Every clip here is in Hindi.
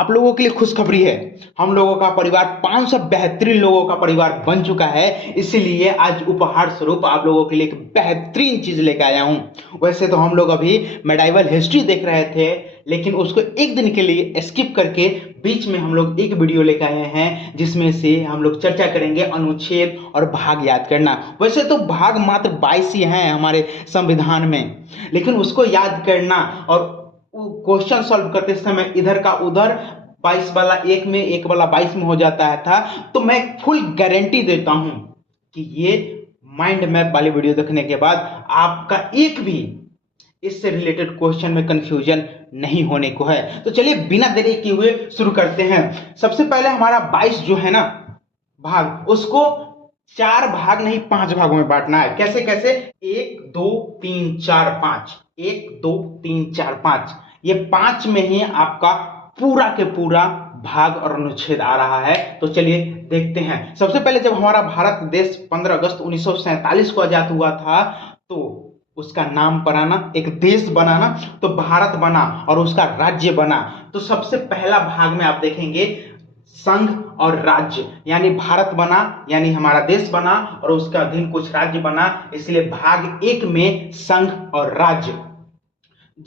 आप लोगों के लिए खुशखबरी है। हम लोगों का परिवार 500 बेहतरीन लोगों का परिवार बन चुका है। इसीलिए आज उपहार स्वरूप आप लोगों के लिए एक बेहतरीन चीज लेकर आया हूं। वैसे तो हम लोग अभी मेडाइवल हिस्ट्री देख रहे थे, लेकिन उसको एक दिन के लिए स्किप करके बीच में हम लोग एक वीडियो लेकर आए हैं, जिसमें से हम लोग चर्चा करेंगे अनुच्छेद और भाग याद करना। वैसे तो भाग मात्र 22 ही हैं हमारे संविधान में, लेकिन उसको याद करना और क्वेश्चन सॉल्व करते समय इधर का उधर 22 वाला एक में, एक वाला 22 में हो जाता है था। तो मैं फुल गारंटी देता हूं कि ये माइंड मैप वाली वीडियो देखने के बाद आपका एक भी इससे रिलेटेड क्वेश्चन में कंफ्यूजन नहीं होने को है। तो चलिए बिना देरी किए हुए शुरू करते हैं। सबसे पहले हमारा 22 जो है ना भाग, उसको 4 भाग नहीं 5 भागों में बांटना है। कैसे कैसे? 1 2 3 4 5, 1 2 3 4 5, ये 5 में ही आपका पूरा के पूरा भाग और अनुच्छेद आ रहा है। तो चलिए देखते हैं। सबसे पहले जब हमारा भारत देश 15 अगस्त 1947 को आजाद हुआ था, तो उसका नाम बनाना, एक देश बनाना, तो भारत बना और उसका राज्य बना। तो सबसे पहला भाग में आप देखेंगे संघ और राज्य, यानी भारत बना यानी हमारा देश बना और उसका अधीन कुछ राज्य बना, इसलिए भाग 1 में संघ और राज्य।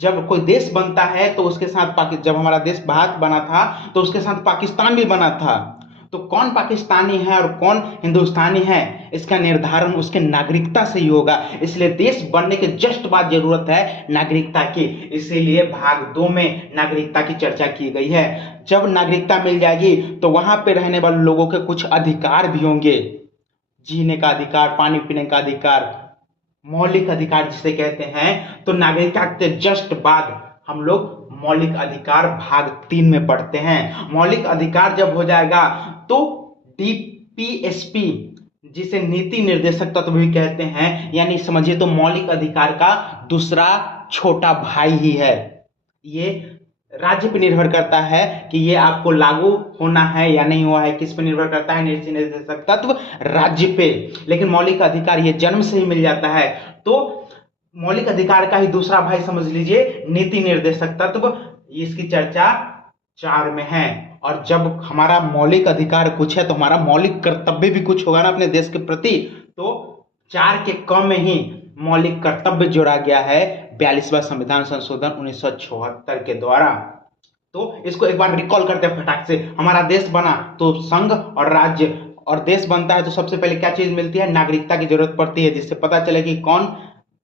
जब कोई देश बनता है तो उसके साथ जब हमारा देश भारत बना था तो उसके साथ पाकिस्तान भी बना था। तो कौन पाकिस्तानी है और कौन हिंदुस्तानी है, इसका निर्धारण उसके नागरिकता से ही होगा। इसलिए देश बनने के जस्ट बाद जरूरत है नागरिकता की, इसीलिए भाग 2 में नागरिकता की चर्चा की गई है। जब नागरिकता मिल जाएगी तो वहां पे रहने वाले लोगों के कुछ अधिकार भी होंगे। जीने का अधिकार, पानी पीने का अधिकार, मौलिक अधिकार जिसे कहते हैं। तो नागरिकता के जस्ट बाद हम लोग मौलिक अधिकार भाग 3 में पढ़ते हैं। मौलिक अधिकार जब हो जाएगा तो डीपीएसपी, जिसे नीति निर्देशक तत्व भी कहते हैं, यानी समझिए तो मौलिक अधिकार का दूसरा छोटा भाई ही है। ये राज्य पे निर्भर करता है कि ये आपको लागू होना है या नहीं हुआ है। किस पे निर्भर करता है? नीति निर्देशक तत्व राज्य पे। लेकिन मौलिक अधिकार ये जन्म से ही मिल जाता है। तो मौलिक अधिकार का ही दूसरा भाई समझ लीजिए नीति निर्देशक तत्व, इसकी चर्चा 4 में है। और जब हमारा मौलिक अधिकार कुछ है तो हमारा मौलिक कर्तव्य भी कुछ होगा ना अपने देश के प्रति। तो 4 के क में ही मौलिक कर्तव्य जोड़ा गया है 42वां संविधान संशोधन 1974 के द्वारा। तो इसको एक बार रिकॉल करते हैं फटाक से। हमारा देश बना तो संघ और राज्य, और देश बनता है तो सबसे पहले क्या चीज मिलती है? नागरिकता की जरूरत पड़ती है, जिससे पता चले कि कौन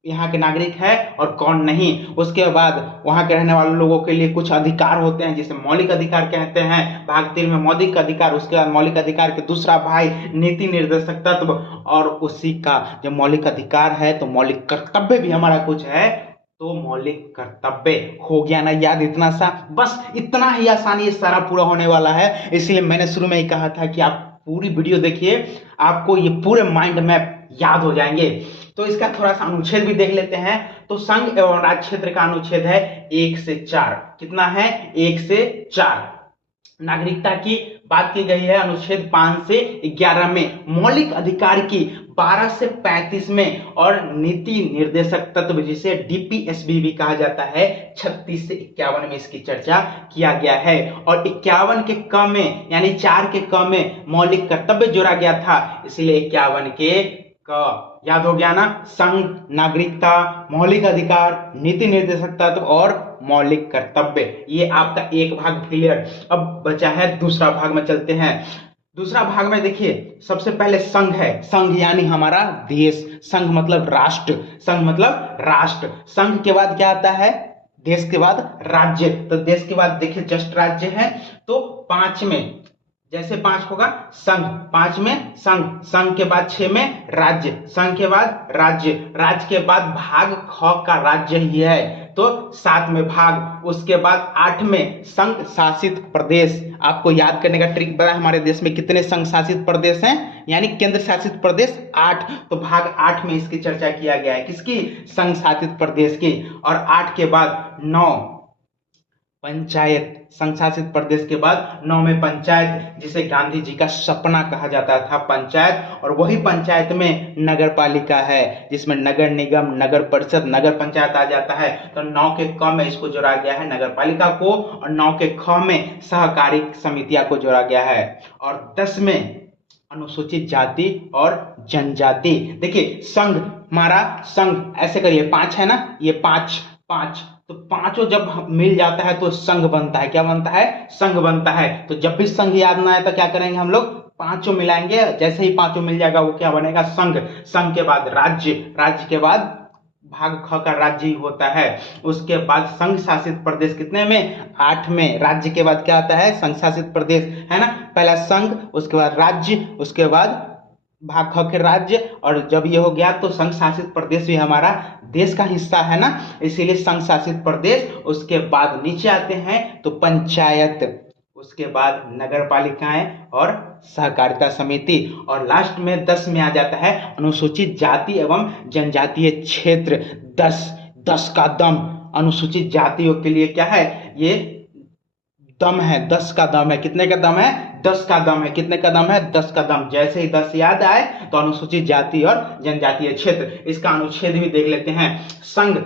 यहाँ के नागरिक है और कौन नहीं। उसके बाद वहां के रहने वाले लोगों के लिए कुछ अधिकार होते हैं, जिसे मौलिक अधिकार कहते हैं। भाग 3 में मौलिक अधिकार, उसके बाद मौलिक अधिकार के दूसरा भाई नीति निर्देशक तत्व, और उसी का जब मौलिक अधिकार है तो मौलिक कर्तव्य भी हमारा कुछ है। तो मौलिक कर्तव्य हो गया ना याद? इतना सा, बस इतना ही आसानी ये सारा पूरा होने वाला है। इसलिए मैंने शुरू में ही कहा था कि आप पूरी वीडियो देखिए, आपको ये पूरे माइंड मैप याद हो जाएंगे। तो इसका थोड़ा सा अनुच्छेद भी देख लेते हैं। तो संघ एवं राज्य क्षेत्र का अनुच्छेद है 1 से 4। कितना है? 1 से 4। नागरिकता की बात की गई है अनुच्छेद 5 से 11 में, मौलिक अधिकार की 12 से 35 में, और नीति निर्देशक तत्व जिसे डीपीएसबी भी कहा जाता है 36 से 51 में इसकी चर्चा किया गया है। और 51 के क में यानी 4 के क में मौलिक कर्तव्य जोड़ा गया था, इसलिए 51 के क याद हो गया ना? संघ, नागरिकता, मौलिक अधिकार, नीति निर्देशक तत्व और मौलिक कर्तव्य। ये आपका एक भाग क्लियर। अब बचा है दूसरा भाग में चलते हैं। दूसरा भाग में देखिए सबसे पहले संघ है। संघ यानी हमारा देश। संघ मतलब राष्ट्र। संघ मतलब राष्ट्र। संघ के बाद क्या आता है? देश के बाद राज्य। तो देश के बाद देखिए जस्ट राज्य है। तो 5 में जैसे 5 होगा संघ, 5 में संघ, संघ के बाद 6 में राज्य, संघ के बाद राज्य, राज्य के बाद भाग ख का राज्य ही है तो 7 में भाग, उसके बाद 8 में संघ शासित प्रदेश। आपको याद करने का ट्रिक बड़ा है, हमारे देश में कितने संघ शासित प्रदेश हैं यानी केंद्र शासित प्रदेश? 8। तो भाग 8 में इसकी चर्चा किया गया है, किसकी? संघ शासित प्रदेश की। और 8 के बाद 9 पंचायत, संघ शासित प्रदेश के बाद 9 में पंचायत, जिसे गांधी जी का सपना कहा जाता था पंचायत। और वही पंचायत में नगर पालिका है, जिसमें नगर निगम, नगर परिषद, नगर पंचायत आ जाता है। तो 9 के क में इसको जोड़ा गया है नगर पालिका को, और 9 के ख में सहकारी समितियां को जोड़ा गया है। और 10 में अनुसूचित जाति और जनजाति। देखिए संघ, हमारा संघ ऐसे करिए, 5 है ना, ये 5 5, तो पांचों जब मिल जाता है तो संघ बनता है। क्या बनता है? संघ बनता है। तो जब भी संघ याद ना आए तो क्या करेंगे हम लोग? पांचों मिलाएंगे, जैसे ही पांचों मिल जाएगा वो क्या बनेगा? संघ। संघ के बाद राज्य, राज्य के बाद भाग ख का राज्य ही होता है। उसके बाद संघ शासित प्रदेश कितने में? 8 में। राज्य के बाद क्या आता है? संघ शासित प्रदेश, है ना। पहला संघ, उसके बाद राज्य, उसके बाद भाग ख के राज्य, और जब ये हो गया तो संघ शासित प्रदेश भी हमारा देश का हिस्सा है ना, इसीलिए संघ शासित प्रदेश। उसके बाद नीचे आते हैं तो पंचायत, उसके बाद नगर पालिकाएं और सहकारिता समिति, और लास्ट में 10 में आ जाता है अनुसूचित जाति एवं जनजातीय क्षेत्र। 10, 10 का दम अनुसूचित जातियों के लिए क्या है? ये दम है, 10 का दम है। कितने का दम है? 10 का दम है। कितने का दम है? 10 का दम। जैसे ही 10 याद आए तो अनुसूचित जाति और जनजातीय क्षेत्र, इसका अनुच्छेद भी देख लेते हैं। संघ,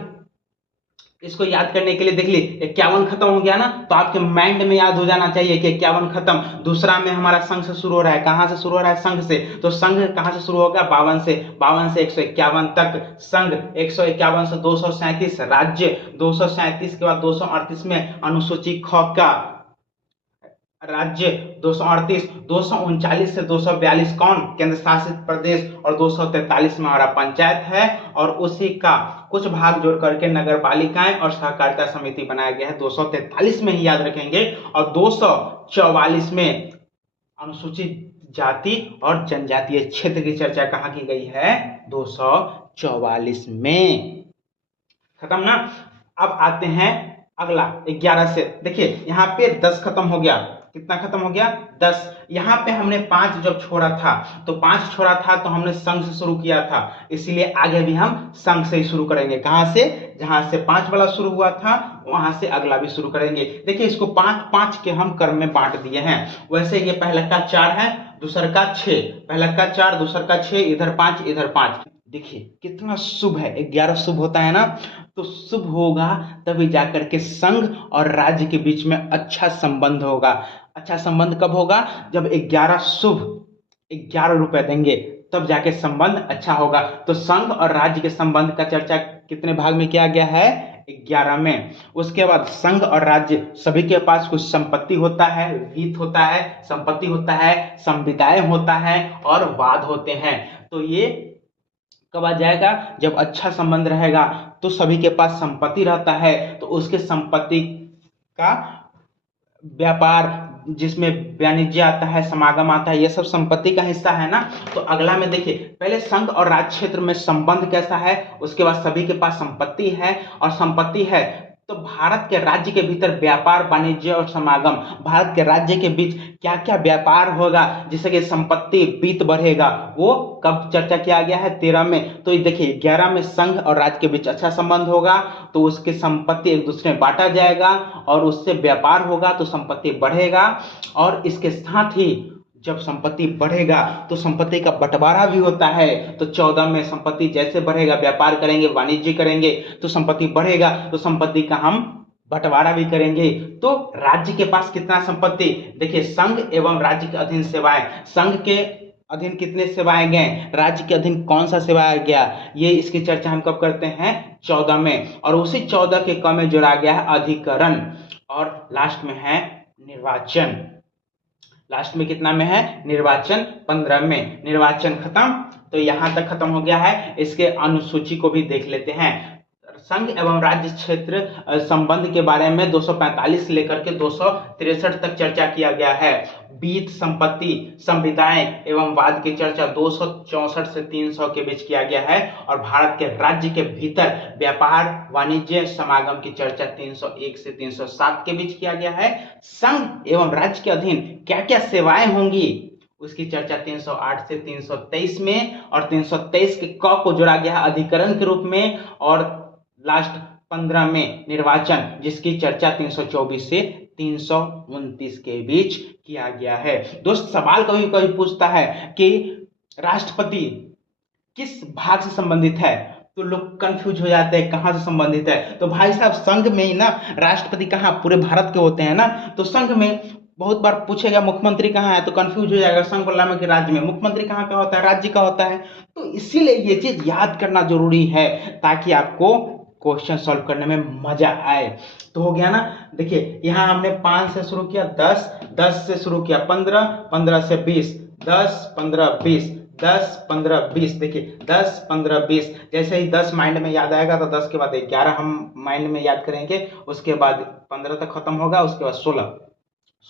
इसको याद करने के लिए देख ली 51 खत्म हो गया ना, तो आपके माइंड में याद हो जाना चाहिए कि 51 खत्म। दूसरा में हमारा संघ से शुरू हो रहा है। कहां से शुरू हो रहा है? संघ से। तो संघ कहां से शुरू होगा? 52 से। 52 से 151 तक संघ, 151 से 237 राज्य, 237 के बाद 238 में अनुसूची ख का राज्य, 238, 239 से 242 कौन? केंद्र शासित प्रदेश, और 243 में हमारा पंचायत है, और उसी का कुछ भाग जोड़ करके नगर पालिकाएं और सहकारिता समिति बनाया गया है। 243 में ही याद रखेंगे, और 244 में अनुसूचित जाति और जनजातीय क्षेत्र की चर्चा कहाँ की गई है? 244 में। खत्म ना। अब आते हैं अगला 11 से। देखिए यहाँ पे 10 खत्म हो गया। कितना खत्म हो गया? 10। यहाँ पे हमने 5 जब छोड़ा था, तो 5 छोड़ा था तो हमने संघ से शुरू किया था, इसीलिए आगे भी हम संघ से ही शुरू करेंगे। कहां से? जहां से 5 वाला शुरू हुआ था वहां से अगला भी शुरू करेंगे। देखिए इसको 5 5 के हम क्रम में बांट दिए हैं। वैसे ये पहला का 4 है, दूसरा का 6, पहला का 4, दूसरा का 6, इधर 5, इधर 5। देखिए कितना शुभ है, 11 शुभ होता है ना, तो शुभ होगा तभी जाकर के संघ और राज्य के बीच में अच्छा संबंध होगा। अच्छा संबंध कब होगा? जब 11 शुभ 11 रुपए देंगे, तब जाके संबंध अच्छा होगा। तो संघ और राज्य के संबंध का चर्चा कितने भाग में किया गया है? 11 में। उसके बाद संघ और राज्य सभी के पास कुछ संपत्ति होता है, वित्त होता है, संपत्ति होता है, संविदाएं होता है, और वाद होते हैं। तो ये कब आ जाएगा? जब अच्छा संबंध रहेगा। तो सभी के पास संपत्ति रहता है, तो उसके संपत्ति का व्यापार, जिसमें वाणिज्य आता है, समागम आता है, ये सब संपत्ति का हिस्सा है ना। तो अगला में देखिए, पहले संघ और राज्य क्षेत्र में संबंध कैसा है, उसके बाद सभी के पास संपत्ति है, और संपत्ति है तो भारत के राज्य के भीतर व्यापार, वाणिज्य और समागम, भारत के राज्य के बीच क्या क्या व्यापार होगा जिससे कि संपत्ति वित्त बढ़ेगा, वो कब चर्चा किया गया है? 13 में। तो देखिए 11 में संघ और राज्य के बीच अच्छा संबंध होगा, तो उसकी संपत्ति एक दूसरे में बांटा जाएगा, और उससे व्यापार होगा तो संपत्ति बढ़ेगा। और इसके साथ ही जब संपत्ति बढ़ेगा तो संपत्ति का बंटवारा भी होता है। तो 14 में संपत्ति जैसे बढ़ेगा, व्यापार करेंगे, वाणिज्य करेंगे, तो संपत्ति बढ़ेगा, तो संपत्ति का हम बंटवारा भी करेंगे। तो राज्य के पास कितना संपत्ति? देखिए संघ एवं राज्य के अधीन सेवाएं, संघ के अधीन कितने सेवाएं गए, राज्य के अधीन कौन सा सेवाएं गया, ये इसकी चर्चा हम कब करते हैं? 14 में। और उसी 14 के क में जोड़ा गया है अधिकरण, और लास्ट में है निर्वाचन। लास्ट में कितना में है? निर्वाचन 15 में। निर्वाचन खत्म, तो यहां तक खत्म हो गया है। इसके अनुसूची को भी देख लेते हैं। संघ एवं राज्य क्षेत्र संबंध के बारे में 245 से लेकर के 263 तक चर्चा किया गया है। वित्त, संपत्ति, संविदाएं एवं वाद की चर्चा 264 से 300 के बीच किया गया है। और भारत के राज्य के भीतर व्यापार, वाणिज्य, समागम की चर्चा 301 से 307 के बीच किया गया है। संघ एवं राज्य के अधीन क्या क्या सेवाएं होंगी, उसकी चर्चा 308 से 323 में, और 323 के क को जोड़ा गया है अधिकरण के रूप में, और लास्ट 2015 में निर्वाचन जिसकी चर्चा 324 से 329 के बीच किया गया है। दोस्त सवाल कभी कभी पूछता है कि राष्ट्रपति किस भाग से संबंधित है, तो लोग कंफ्यूज हो जाते हैं कहाँ से संबंधित है। तो भाई साहब संघ में ही ना राष्ट्रपति कहाँ, पूरे भारत के होते हैं ना, तो संघ में बहुत बार पूछेगा मुख्यमंत्री कहाँ है तो कंफ्यूज हो जाएगा, संघ बोला में कि राज्य में, मुख्यमंत्री कहाँ का होता है, राज्य का होता है। तो इसीलिए ये चीज याद करना जरूरी है ताकि आपको क्वेश्चन सॉल्व करने में मजा आए। तो हो गया ना, देखिए यहाँ हमने 5 से शुरू किया, 10, 10 से शुरू किया, 15, 15 से 20, 10, 15, 20, 10, 15, 20, देखिए 10, 15, 20, जैसे ही 10 माइंड में याद आएगा तो 10 के बाद 11 हम माइंड में याद करेंगे, उसके बाद 15 तक खत्म होगा, उसके बाद 16,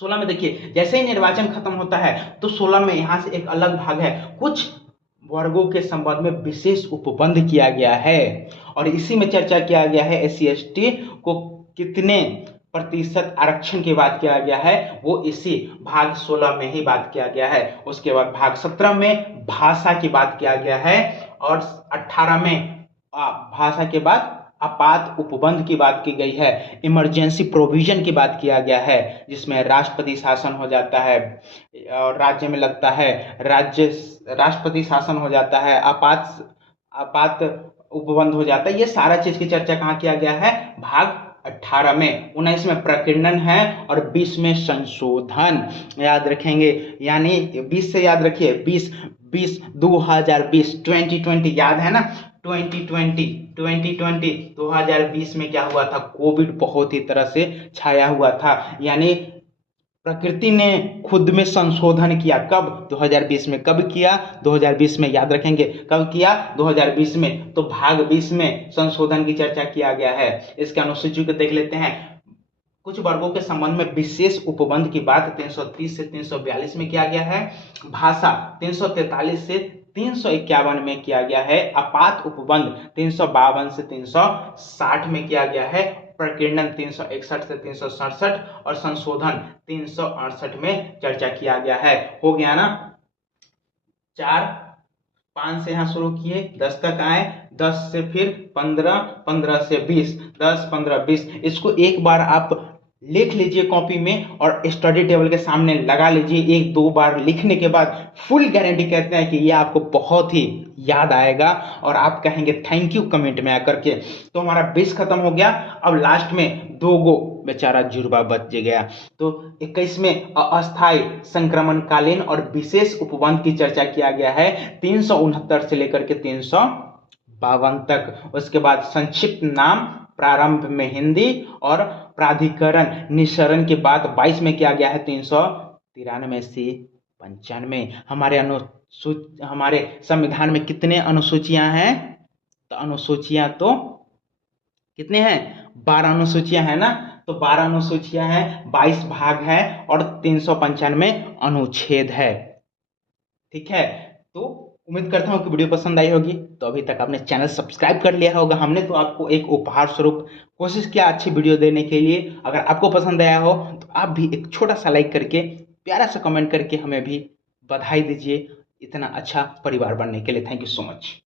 16 में देखिए जैसे ही निर्वाचन खत्म होता है तो 16 में यहाँ से एक अलग भाग है, कुछ वर्गों के संबंध में विशेष उपबंध किया गया है और इसी में चर्चा किया गया है SC ST को कितने प्रतिशत आरक्षण की बात किया गया है, वो इसी भाग 16 में ही बात किया गया है। उसके बाद भाग 17 में भाषा की बात किया गया है और 18 में भाषा के बाद आपात उपबंध की बात की गई है, इमरजेंसी प्रोविजन की बात किया गया है जिसमें राष्ट्रपति शासन हो जाता है और राज्य में लगता है राज्य राष्ट्रपति शासन हो जाता है, आपात उपबंध हो जाता है। ये सारा चीज की चर्चा कहाँ किया गया है, भाग 18 में। 19 में प्रकीर्णन है और 20 में संशोधन याद रखेंगे, यानी 20 से याद रखिए, 20 2020 याद है ना, 2020 में क्या हुआ था, कोविड बहुत ही तरह से छाया हुआ था, यानी प्रकृति ने खुद में संशोधन किया। कब, 2020 में। कब किया, 2020 में, याद रखेंगे कब किया, 2020 में। तो भाग 20 में संशोधन की चर्चा किया गया है। इसके अनुसूची को देख लेते हैं। कुछ वर्गों के संबंध में विशेष उपबंध की बात 330 से 342 में किया गया है, भाषा 343 से 351 में किया गया है, आपात उपबंध 352 से 360 में किया गया है, प्रकीर्णन 361 से 367 और संशोधन 368 में चर्चा किया गया है। हो गया ना, 5 से यहाँ शुरू किए, 10 तक आए, 10 से फिर 15, 15 से 20, 10, 15, 20। इसको एक बार आप लिख लीजिए कॉपी में और स्टडी टेबल के सामने लगा लीजिए। 1-2 बार लिखने के बाद फुल गारंटी कहते हैं कि ये आपको बहुत ही याद आएगा और आप कहेंगे थैंक यू कमेंट में आकर के। तो हमारा 20 खत्म हो गया। अब लास्ट में 2 गो बेचारा जुड़वा बच गया। तो 21 में अस्थायी, संक्रमणकालीन और विशेष उपबंध की चर्चा किया गया है 369 से लेकर के 352 तक। उसके बाद संक्षिप्त नाम प्रारंभ में हिंदी और प्राधिकरण निस्सरण के बाद 22 में किया गया है 393 से 95। हमारे संविधान में कितने अनुसूचियां हैं, तो अनुसूचियां तो कितने हैं, 12 अनुसूचियां हैं ना, तो 12 अनुसूचियां हैं, 22 भाग है और 395 अनुच्छेद है। ठीक है, तो उम्मीद करता हूं कि वीडियो पसंद आई होगी। तो अभी तक आपने चैनल सब्सक्राइब कर लिया होगा। हमने तो आपको एक उपहार स्वरूप कोशिश किया अच्छी वीडियो देने के लिए। अगर आपको पसंद आया हो तो आप भी एक छोटा सा लाइक करके, प्यारा सा कमेंट करके हमें भी बधाई दीजिए इतना अच्छा परिवार बनने के लिए। Thank you so much.